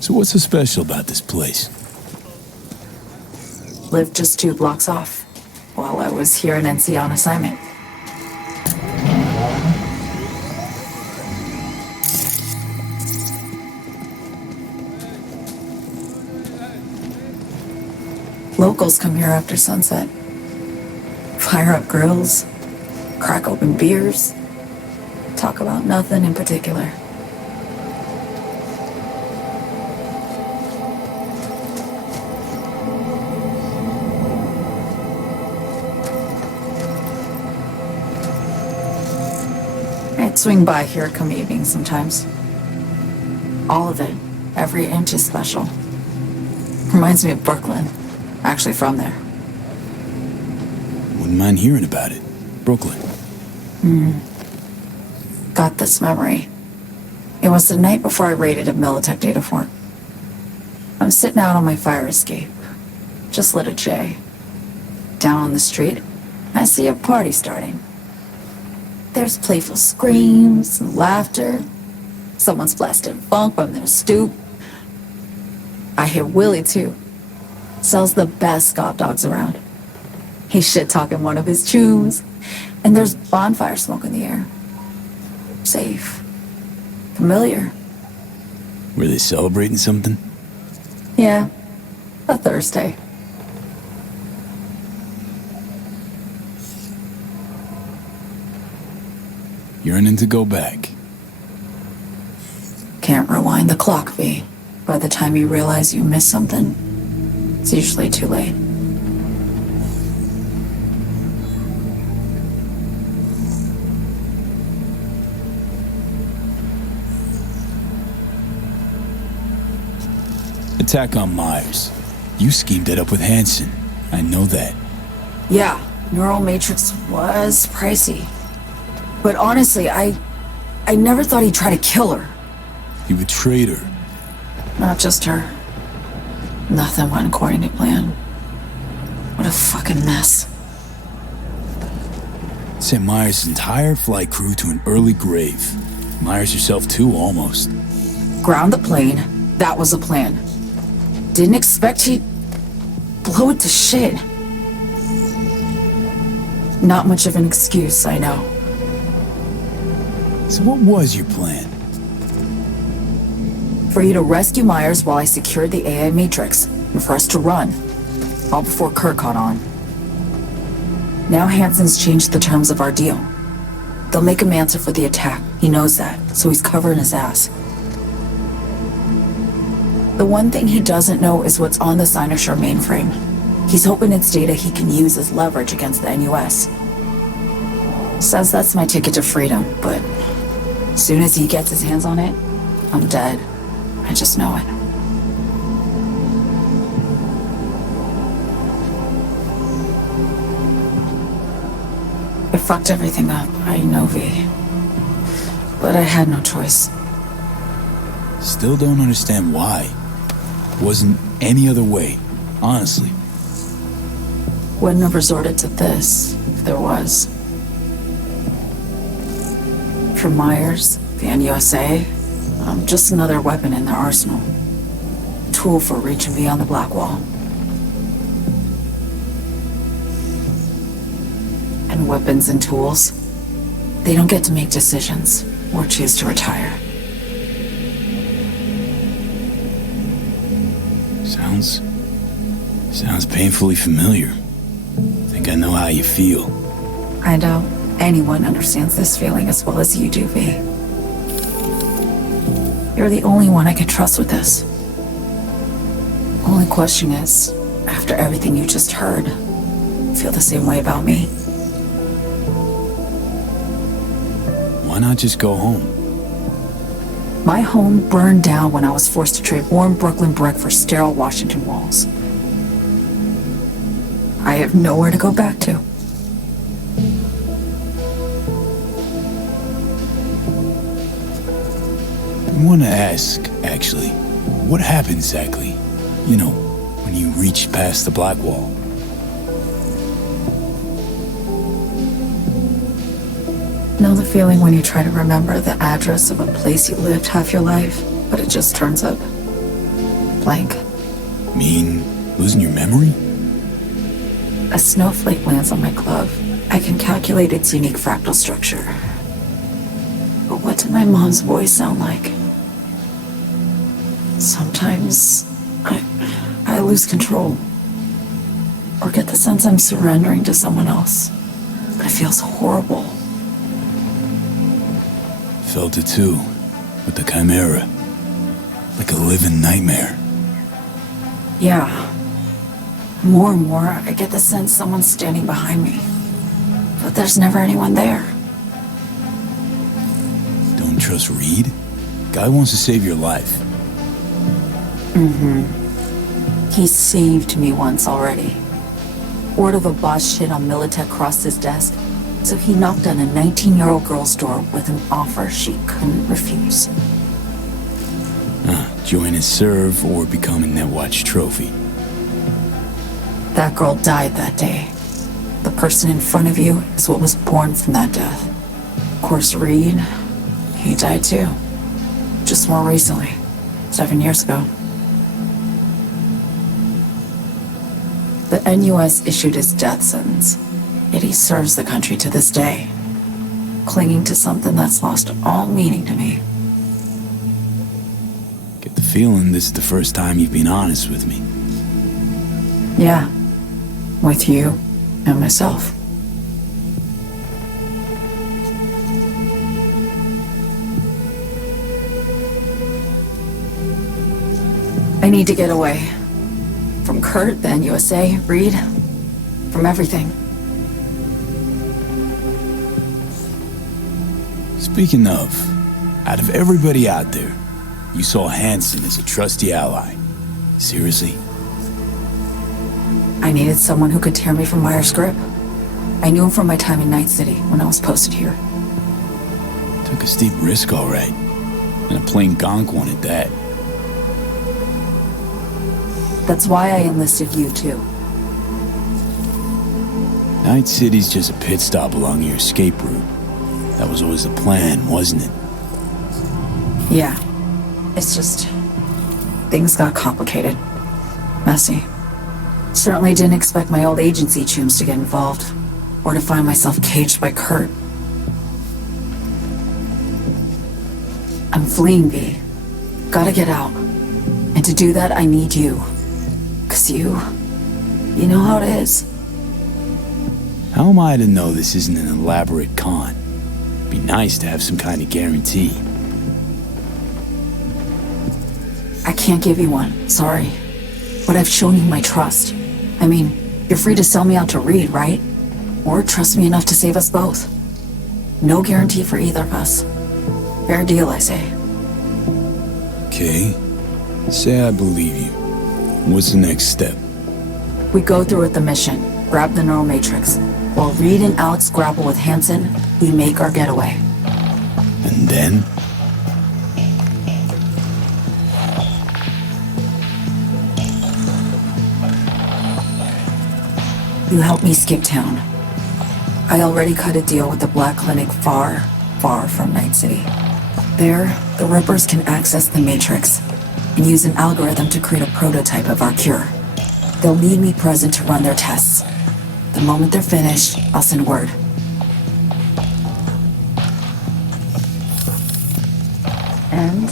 So what's so special about this place? Lived just 2 blocks off while I was here in NC on assignment. Locals come here after sunset. Fire up grills, crack open beers, talk about nothing in particular. I'd swing by here come evening sometimes. All of it, every inch is special. Reminds me of Brooklyn. Actually from there. Wouldn't mind hearing about it. Brooklyn. Got this memory. It was the night before I raided a Militech data fort. I'm sitting out on my fire escape. Just lit a J. Down on the street, I see a party starting. There's playful screams and laughter. Someone's blasting funk from their stoop. I hear Willie too. Sells the best Scott dogs around. He's shit-talking one of his chews, and there's bonfire smoke in the air. Safe. Familiar. Were they celebrating something? Yeah, a Thursday. Yearning to go back. Can't rewind the clock, V. By the time you realize you missed something, it's usually too late. Attack on Myers. You schemed it up with Hansen. I know that. Yeah, Neural Matrix was pricey. But honestly, I never thought he'd try to kill her. He betrayed her. Not just her. Nothing went according to plan. What a fucking mess. Sent Myers' entire flight crew to an early grave. Myers herself too, almost. Ground the plane. That was the plan. Didn't expect he'd blow it to shit. Not much of an excuse, I know. So what was your plan? For you to rescue Myers while I secured the AI Matrix, and for us to run. All before Kurt caught on. Now Hansen's changed the terms of our deal. They'll make him answer for the attack. He knows that, so he's covering his ass. The one thing he doesn't know is what's on the Cynosure mainframe. He's hoping it's data he can use as leverage against the NUS. Says that's my ticket to freedom, but as soon as he gets his hands on it, I'm dead. I just know it. It fucked everything up, I know, V. But I had no choice. Still don't understand why. Wasn't any other way, honestly. Wouldn't have resorted to this, if there was. For Myers, the NUSA, I'm just another weapon in their arsenal. Tool for reaching beyond the black wall. And weapons and tools, they don't get to make decisions or choose to retire. Sounds painfully familiar. Think I know how you feel. I doubt anyone understands this feeling as well as you do, V. You're the only one I can trust with this. Only question is, after everything you just heard, feel the same way about me? Why not just go home? My home burned down when I was forced to trade warm Brooklyn brick for sterile Washington walls. I have nowhere to go back to. I want to ask, actually, what happened exactly? You know, when you reached past the black wall. Know the feeling when you try to remember the address of a place you lived half your life, but it just turns up blank? Mean losing your memory? A snowflake lands on my glove. I can calculate its unique fractal structure. But what did my mom's voice sound like? Sometimes I lose control. Or get the sense I'm surrendering to someone else. It feels horrible. Felt it too, with the Chimera. Like a living nightmare. Yeah. More and more, I get the sense someone's standing behind me. But there's never anyone there. Don't trust Reed? Guy wants to save your life. He saved me once already. Word of a boss shit on Militech crossed his desk, so he knocked on a 19-year-old girl's door with an offer she couldn't refuse. Join his serve or become a Netwatch trophy. That girl died that day. The person in front of you is what was born from that death. Of course, Reed, he died too. Just more recently, 7 years ago. The NUS issued his death sentence, yet he serves the country to this day, clinging to something that's lost all meaning to me. Get the feeling this is the first time you've been honest with me. Yeah, with you and myself. I need to get away. From Kurt, then USA, Reed, from everything. Speaking of, out of everybody out there, you saw Hansen as a trusty ally. Seriously? I needed someone who could tear me from Myers' grip. I knew him from my time in Night City when I was posted here. Took a steep risk, all right. And a plain gonk one at that. That's why I enlisted you, too. Night City's just a pit stop along your escape route. That was always the plan, wasn't it? Yeah. It's just... things got complicated. Messy. Certainly didn't expect my old agency chooms to get involved. Or to find myself caged by Kurt. I'm fleeing, V. Gotta get out. And to do that, I need you. 'Cause you know how it is. How am I to know this isn't an elaborate con? Be nice to have some kind of guarantee. I can't give you one, sorry. But I've shown you my trust. I mean, you're free to sell me out to Reed, right? Or trust me enough to save us both. No guarantee for either of us. Fair deal, I say. Okay. Say I believe you. What's the next step? We go through with the mission, grab the neural matrix. While Reed and Alex grapple with Hansen, we make our getaway. And then? You help me skip town. I already cut a deal with the Black Clinic far, far from Night City. There, the Rippers can access the Matrix and use an algorithm to create a prototype of our cure. They'll need me present to run their tests. The moment they're finished, I'll send word. And